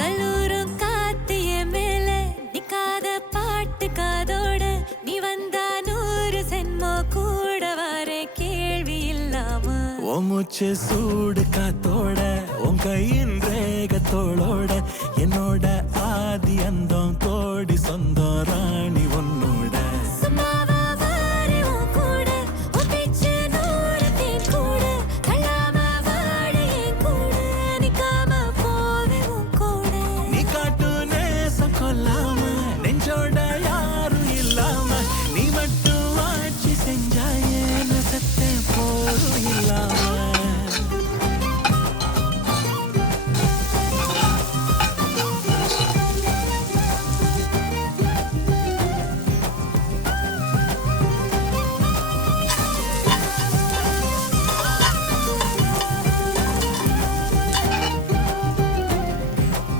கல்லூரும் காத்திய மேல நிக்காத பாட்டு காதோட நீ வந்தா 100 சென்மோ கூட வர கேள்வி இல்லாம உன் மூச்சு சூடு காத்தோட உன் கையின் ரேகத்தோளோட என்னோட ஆதி அந்தம் கோடி சொந்தம்